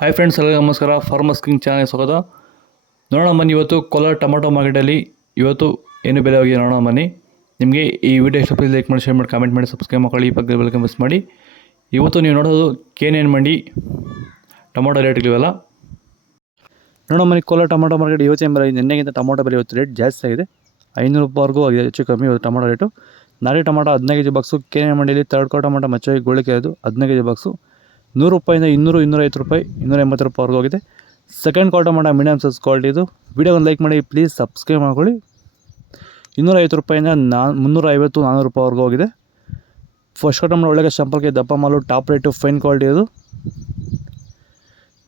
Hi friends, ಎಲ್ಲರಿಗೂ ನಮಸ್ಕಾರ. Farmers king channel ಸ್ವಾಗತ. ನೋಡೋಣ ಬನ್ನಿ, ಇವತ್ತು ಕೋಲಾರ ಟೊಮಾಟೊ ಮಾರ್ಕೆಟಲ್ಲಿ ಇವತ್ತು ಏನು ಬೆಲೆ ಹೋಗಿದೆ ನೋಡೋಣ ಬನ್ನಿ. ನಿಮಗೆ ಈ ವಿಡಿಯೋ ಇಷ್ಟ ಲೈಕ್ ಮಾಡಿ, ಶೇರ್ ಮಾಡಿ, ಕಾಮೆಂಟ್ ಮಾಡಿ, ಸಬ್ಸ್ಕ್ರೈಬ್ ಮಾಡಿ, ಈ ಪಕ್ಕದ ಬೆಲ್ ಮಿಸ್ ಮಾಡಿ. ಇವತ್ತು ನೀವು ನೋಡೋದು KNN ಮಂಡಿ ಟೊಮಾಟೊ ರೇಟ್ಗಳಿವೆಲ್ಲ ನೋಡೋಣ ಬನ್ನಿ. ಕೋಲಾರ ಟೊಮಾಟೊ ಮಾರ್ಕೆಟ್ ಇವತ್ತಿನ ಬೆಲೆ ನಿನ್ನೆಗಿಂತ ಟೊಮಾಟೊ ಬೆಲೆ ಇವತ್ತು ರೇಟ್ ಜಾಸ್ತಿ ಆಗಿದೆ. 500 ರೂಪಾಯಿವರೆಗೂ ಆಗಿದೆ, ಹೆಚ್ಚು ಕಮ್ಮಿ ಇವತ್ತು ಟೊಮಾಟೊ ರೇಟು. ನಾಟಿ ಟೊಮಾಟೊ 15 kg ಬಾಕ್ಸು KNN ಮಂಡಿಯಲ್ಲಿ ಥರ್ಡ್ ಕ್ವಾರ್ ಟೊಮಾಟೊ ಮಚ್ಚವಾಗಿ ಗೋಳಿಕೆ ಅದು 15 kg ಬಾಕ್ಸು 100 ರೂಪಾಯಿಂದ 200, 250 ರೂಪಾಯಿ, 280 ರೂಪಾಯಿವರೆಗೂ ಹೋಗಿದೆ. ಸೆಕೆಂಡ್ ಕ್ವಾರ್ ಟೊಮಾಟೊ ಮೀಡಿಯಮ್ ಸೈಜ್ ಕ್ವಾಲಿಟಿ ಇದು. ವಿಡಿಯೋವನ್ನು ಲೈಕ್ ಮಾಡಿ, ಪ್ಲೀಸ್ ಸಬ್ಸ್ಕ್ರೈಬ್ ಮಾಡ್ಕೊಳ್ಳಿ. 250 ರೂಪಾಯಿಂದ 350, 400 ರೂಪಾಯಿವರೆಗೂ ಹೋಗಿದೆ. ಫಸ್ಟ್ ಕ್ವಾರ್ ಟೊಮಾಟೊ ಒಳ್ಳೆಯ ಸಂಪರ್ಕ ದಪ್ಪ ಮಾಲು, ಟಾಪ್ ರೇಟು, ಫೈನ್ ಕ್ವಾಲಿಟಿ ಇದು.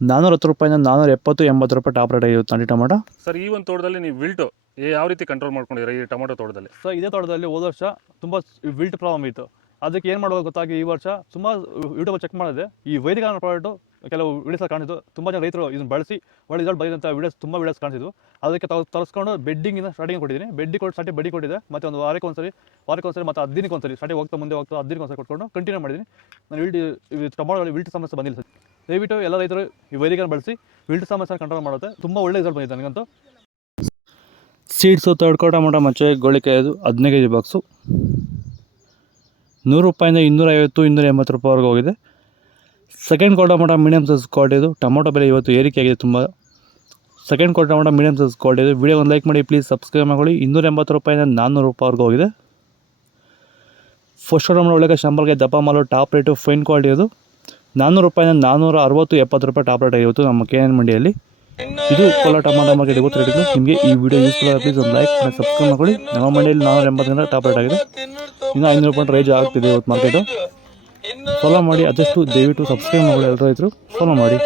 410 ರೂಪಾಯಿಂದ 470, 80 ರೂಪಾಯಿ ಟಾಪ್ ರೇಟ್ ಆಗಿರುತ್ತೆ ನಾಟಿ ಟೊಮಾಟೊ. ಸರ್, ಈ ಒಂದು ತೋಟದಲ್ಲಿ ನೀವು ವಿಲ್ಟು ಯಾವ ರೀತಿ ಕಂಟ್ರೋಲ್ ಮಾಡ್ಕೊಂಡಿದ್ದೀರಾ ಈ ಟೊಮಾಟೊ ತೋಟದಲ್ಲಿ? ಸರ್, ಇದೇ ತೋಟದಲ್ಲಿ ಹೋದ ವರ್ಷ ತುಂಬ ವಿಲ್ಟ್ ಪ್ರಾಬ್ಲಮ್ ಇತ್ತು. ಅದಕ್ಕೆ ಏನು ಮಾಡೋದು ಗೊತ್ತಾಗಿ ಈ ವರ್ಷ ಸುಮಾರು ಯೂಟ್ಯೂಬಲ್ಲಿ ಚೆಕ್ ಮಾಡಿದೆ. ಈ ವೈದಿಕ ಪ್ರಾಡಕ್ಟು ಕೆಲವು ವೀಡಿಯೋಸ್ ಕಾಣಿಸಿದ್ದು, ತುಂಬ ಜನ ರೈತರು ಇದನ್ನು ಬಳಸಿ ಒಳ್ಳೆ ರಿಸಲ್ಟ್ ಬಂದಿದ್ದಂಥ ತುಂಬ ವೀಡಿಯೋಸ್ ಕಾಣಿಸಿದ್ವು. ಅದಕ್ಕೆ ತರಿಸ್ಕೊಂಡು ಬೆಡ್ಡಿಂಗಿಂದ ಸ್ಟಾರ್ಟಿಂಗ್ ಕೊಟ್ಟಿದ್ದೀನಿ. ಬೆಡ್ಡಿ ಕೊಟ್ಟು ಸ್ಟಾರ್ಟಿಂಗ್ ಬಡ್ಡಿ ಕೊಟ್ಟಿದ್ದೆ, ಮತ್ತು ಒಂದು ವಾರಕ್ಕೆ ಒಂದ್ಸರಿ ಮತ್ತು 10 ದಿನಕ್ಕೆ ಒಂದ್ಸರಿ ಸ್ಟಾರ್ಟಿಂಗ್ ಹೋಗ್ತಾ 10 ದಿನಕ್ಕೆ ಒಂದ್ಸರಿ ಕೊಟ್ಕೊಂಡು ಕಂಟಿನ್ಯೂ ಮಾಡಿದ್ದೀನಿ. ನಾನು ಟೊಮಾಟೋದಲ್ಲಿ ವಿಲ್ಟ್ ಸಮಸ್ಯೆ ಬಂದಿಲ್ಲ ಸರ್. ದಯವಿಟ್ಟು ಎಲ್ಲ ರೈತರು ಈ ವೈದಿಕನ ಬಳಸಿ ವಿಲ್ಟ್ ಸಮಸ್ಯೆ ಕಂಟ್ರೋಲ್ ಮಾಡುತ್ತೆ. ತುಂಬ ಒಳ್ಳೆ ರಿಸಲ್ಟ್ ಬಂದಿದೆ ನನಗಂತೂ. ಸೀಡ್ಸು ಥರ್ಡ್ ಕ್ವಾರ್ ಟೊಮಾಟೊ ಮಚ್ಚೆ ಗೋಳಿಕೆ ಅದು 15 kg ಬಾಕ್ಸು 100 ರೂಪಾಯಿಂದ 250, 280 ರೂಪಾಯಿವರೆಗೂ ಹೋಗಿದೆ. ಸೆಕೆಂಡ್ ಕ್ವಾರ್ ಟೊಮಾಟೊ ಮೀಡಿಯಮ್ ಸೈಜ್ ಕ್ವಾಲಿಟಿ ಇದು. ಟೊಮಾಟೊ ಬೆಲೆ ಇವತ್ತು ಏರಿಕೆಯಾಗಿದೆ ತುಂಬ. ಸೆಕೆಂಡ್ ಕ್ವಾರ್ ಟೊಮಾಟೊ ಮೀಡಿಯಮ್ ಸೈಜ್ ಕ್ವಾಲಿಟಿ ಇದು. ವಿಡಿಯೋ ಒಂದು ಲೈಕ್ ಮಾಡಿ, ಪ್ಲೀಸ್ ಸಬ್ಸ್ಕ್ರೈಬ್ ಮಾಡಿ. 280 ರೂಪಾಯಿಂದ 400 ರೂಪಾಯಿವರೆಗೂ ಹೋಗಿದೆ. ಫಸ್ಟ್ ಕ್ವಾರ್ ಟೊಮಾಟೊ ಒಳ್ಳೆಯ ಸಂಪರ್ಕ ದಪ್ಪ ಮಾಲು, ಟಾಪ್ ರೇಟು, ಫೈನ್ ಕ್ವಾಲಿಟಿ ಇದು. 400 ರೂಪಾಯಿಂದ 460, 70 ರೂಪಾಯಿ ಟಾಪ್ ರೇಟ್ ಆಗಿತ್ತು ನಮ್ಮ KNN ಮಂಡಿಯಲ್ಲಿ. ಇದು ಕೋಲಾರ ಟೊಮಾಟೊ ಮಾರ್ಕೆಟ್ ಇವತ್ತು ರೇಟಿಗೆ. ನಿಮಗೆ ಈ ವಿಡಿಯೋ ಯೂಸ್ಫುಲ್ ಆಗಿ ಪ್ಲೀಸ್ ಒಂದು ಲೈಕ್ ಮಾಡಿ, ಸಬ್ಸ್ಕ್ರೈಬ್ ಮಾಡಿ. ನಮ್ಮ ಮಂಡಿಯಲ್ಲಿ 480 ಟಾಪ್ ರೇಟ್ ಆಗಿದೆ. ಇನ್ನು 500 ರೂಪಾಯಿ ರೈಜ್ ಆಗ್ತಿದೆ ಇವತ್ತು ಮಾರ್ಕೆಟು. ಫಾಲೋ ಮಾಡಿ, ಆದಷ್ಟು ದಯವಿಟ್ಟು ಸಬ್ಸ್ಕ್ರೈಬ್ ಮಾಡಿ. ಎಲ್ಲರೂ ರೈತರು ಫಾಲೋ ಮಾಡಿ.